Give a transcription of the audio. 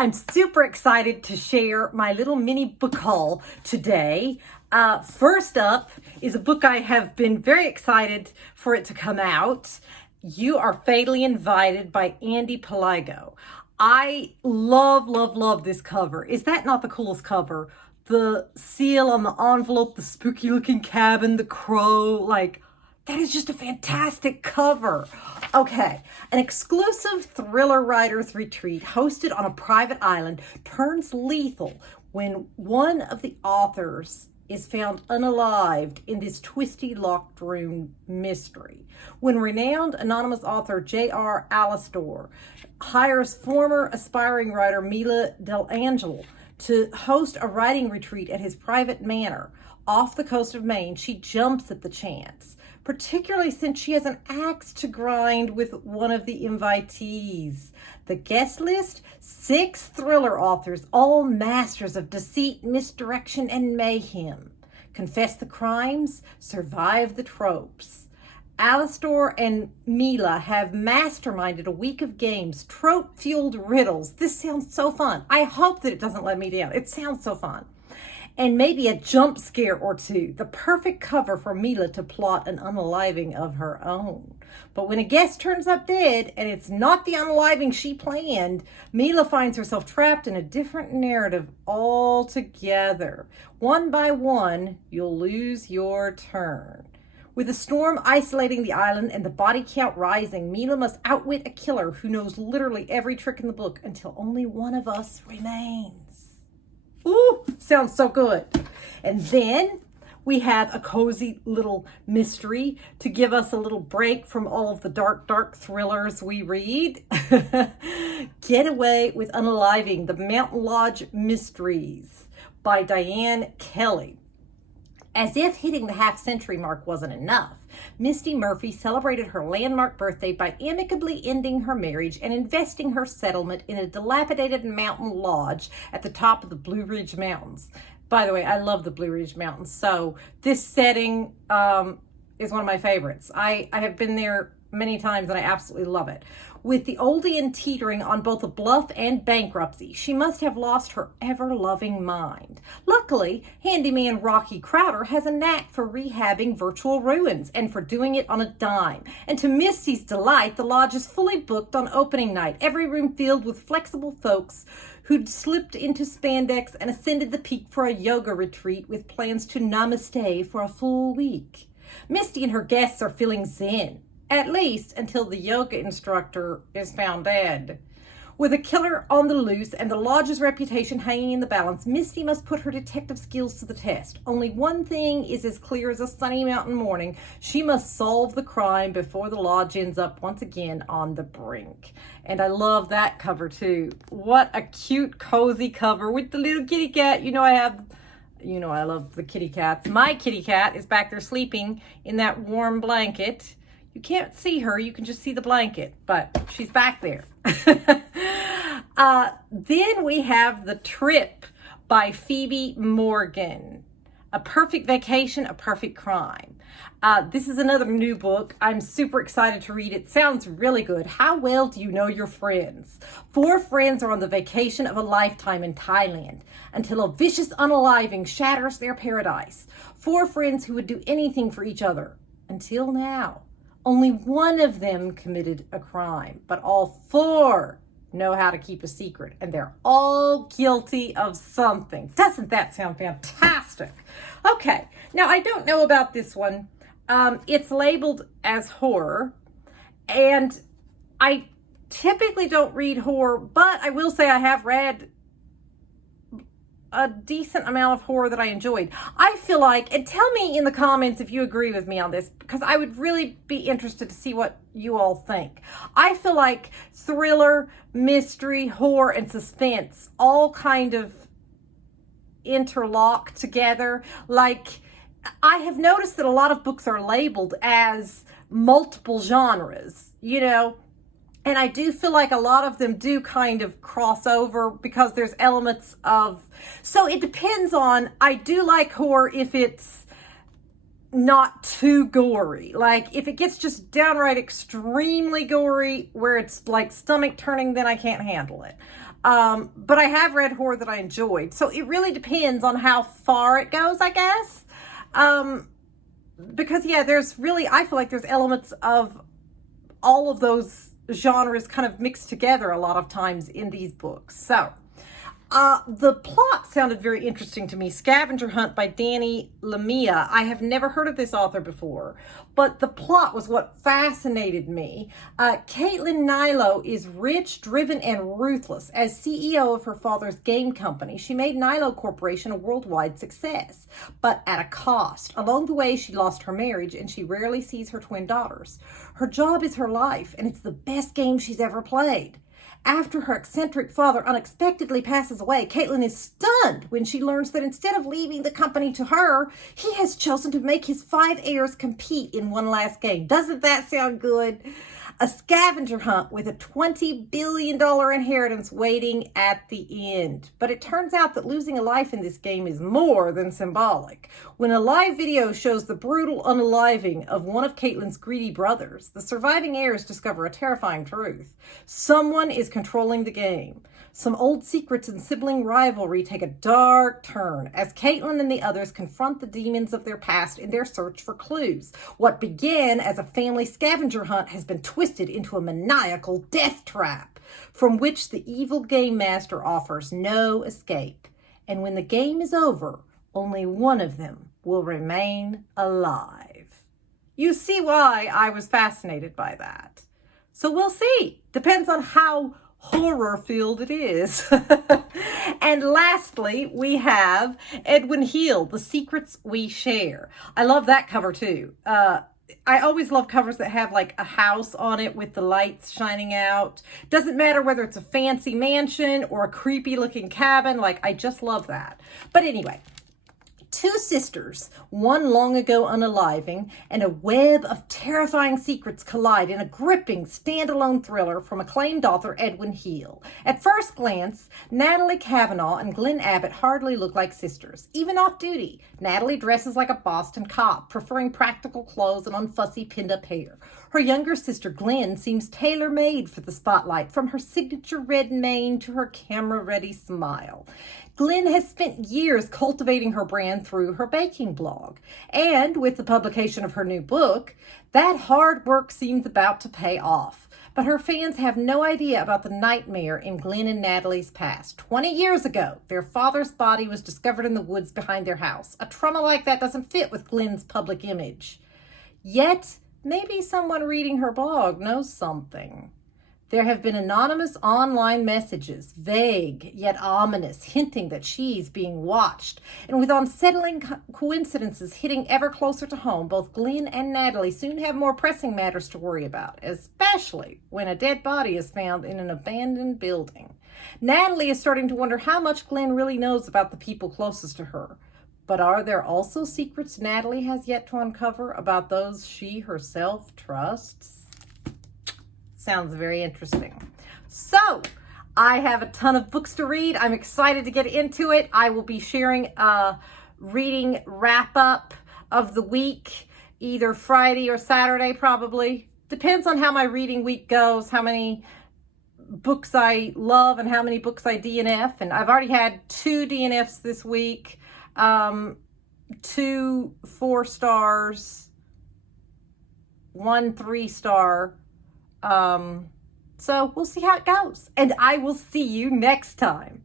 I'm super excited to share my little mini book haul today. First up is a book I have been very excited for it to come out. You Are Fatally Invited by Andy Pelago. I love this cover. Is that not the coolest cover? The seal on the envelope, the spooky looking cabin, the crow, that is just a fantastic cover. Okay, an exclusive thriller writer's retreat hosted on a private island turns lethal when one of the authors is found unalived in this twisty locked room mystery. When renowned anonymous author J.R. Alastor hires former aspiring writer Mila Delangelo to host a writing retreat at his private manor off the coast of Maine, she jumps at the chance, particularly since she has an axe to grind with one of the invitees. The guest list, 6 thriller authors, all masters of deceit, misdirection, and mayhem. Confess the crimes, survive the tropes. Alastor and Mila have masterminded a week of games, trope-fueled riddles. This sounds so fun. I hope that it doesn't let me down. It sounds so fun. And maybe a jump scare or two. The perfect cover for Mila to plot an unaliving of her own. But when a guest turns up dead, and it's not the unaliving she planned, Mila finds herself trapped in a different narrative altogether. One by one, you'll lose your turn. With the storm isolating the island and the body count rising, Mila must outwit a killer who knows literally every trick in the book until only one of us remains. Ooh, sounds so good. And then we have a cozy little mystery to give us a little break from all of the dark thrillers we read. Get Away with Unaliving, The Mountain Lodge Mysteries by Diane Kelly. As if hitting the half-century mark wasn't enough, Misty Murphy celebrated her landmark birthday by amicably ending her marriage and investing her settlement in a dilapidated mountain lodge at the top of the Blue Ridge Mountains. By the way, I love the Blue Ridge Mountains, so this setting is one of my favorites. I have been there many times and I absolutely love it. With the Oldian teetering on both a bluff and bankruptcy, she must have lost her ever-loving mind. Luckily, handyman Rocky Crowder has a knack for rehabbing virtual ruins and for doing it on a dime. And to Misty's delight, the lodge is fully booked on opening night, every room filled with flexible folks who'd slipped into spandex and ascended the peak for a yoga retreat with plans to namaste for a full week. Misty and her guests are feeling zen. At least until the yoga instructor is found dead. With a killer on the loose and the lodge's reputation hanging in the balance, Misty must put her detective skills to the test. Only one thing is as clear as a sunny mountain morning. She must solve the crime before the lodge ends up once again on the brink. And I love that cover too. What a cute, cozy cover with the little kitty cat. I love the kitty cats. My kitty cat is back there sleeping in that warm blanket. You can't see her, you can just see the blanket, but she's back there. Then we have The Trip by Phoebe Morgan. A Perfect Vacation, A Perfect Crime. This is another new book. I'm super excited to read it. Sounds really good. How well do you know your friends? 4 friends are on the vacation of a lifetime in Thailand until a vicious unaliving shatters their paradise. 4 friends who would do anything for each other until now. Only one of them committed a crime, but all 4 know how to keep a secret, and they're all guilty of something. Doesn't that sound fantastic? Okay, now I don't know about this one. It's labeled as horror, and I typically don't read horror, but I will say I have read a decent amount of horror that I enjoyed. I feel like, and tell me in the comments if you agree with me on this, because I would really be interested to see what you all think. I feel like thriller, mystery, horror, and suspense all kind of interlock together. I have noticed that a lot of books are labeled as multiple genres, and I do feel like a lot of them do kind of cross over because there's elements of, so it depends on, I do like horror if it's not too gory. Like if it gets just downright extremely gory where it's like stomach turning, then I can't handle it. But I have read horror that I enjoyed. So it really depends on how far it goes, I guess. Because yeah, I feel like there's elements of all of those genres kind of mixed together a lot of times in these books. So the plot sounded very interesting to me. Scavenger Hunt by Danny Lamia. I have never heard of this author before, but the plot was what fascinated me. Caitlin Nilo is rich, driven, and ruthless. As CEO of her father's game company, she made Nilo Corporation a worldwide success, but at a cost. Along the way, she lost her marriage, and she rarely sees her twin daughters. Her job is her life, and it's the best game she's ever played. After her eccentric father unexpectedly passes away, Caitlin is stunned when she learns that instead of leaving the company to her, he has chosen to make his 5 heirs compete in one last game. Doesn't that sound good? A scavenger hunt with a $20 billion inheritance waiting at the end. But it turns out that losing a life in this game is more than symbolic. When a live video shows the brutal unaliving of one of Caitlin's greedy brothers, the surviving heirs discover a terrifying truth. Someone is controlling the game. Some old secrets and sibling rivalry take a dark turn as Caitlin and the others confront the demons of their past in their search for clues. What began as a family scavenger hunt has been twisted into a maniacal death trap from which the evil game master offers no escape. And when the game is over, only one of them will remain alive. You see why I was fascinated by that. So we'll see. Depends on how horror-filled it is. And lastly, we have Edwin Heel, The Secrets We Share. I love that cover too. I always love covers that have like a house on it with the lights shining out. Doesn't matter whether it's a fancy mansion or a creepy looking cabin. Like, I just love that. But anyway, 2 sisters, one long ago unaliving, and a web of terrifying secrets collide in a gripping standalone thriller from acclaimed author Edwin Heel. At first glance, Natalie Cavanaugh and Glenn Abbott hardly look like sisters, even off duty. Natalie dresses like a Boston cop, preferring practical clothes and unfussy pinned-up hair. Her younger sister Glenn seems tailor-made for the spotlight, from her signature red mane to her camera-ready smile. Glenn has spent years cultivating her brand through her baking blog. And with the publication of her new book, that hard work seems about to pay off. But her fans have no idea about the nightmare in Glenn and Natalie's past. 20 years ago, their father's body was discovered in the woods behind their house. A trauma like that doesn't fit with Glenn's public image. Yet, maybe someone reading her blog knows something. There have been anonymous online messages, vague yet ominous, hinting that she's being watched. And with unsettling coincidences hitting ever closer to home, both Glenn and Natalie soon have more pressing matters to worry about, especially when a dead body is found in an abandoned building. Natalie is starting to wonder how much Glenn really knows about the people closest to her. But are there also secrets Natalie has yet to uncover about those she herself trusts? Sounds very interesting. So, I have a ton of books to read. I'm excited to get into it. I will be sharing a reading wrap-up of the week, either Friday or Saturday probably. Depends on how my reading week goes, how many books I love and how many books I DNF. And I've already had 2 DNFs this week, 2 4 stars, 1 3-star. So we'll see how it goes. And I will see you next time.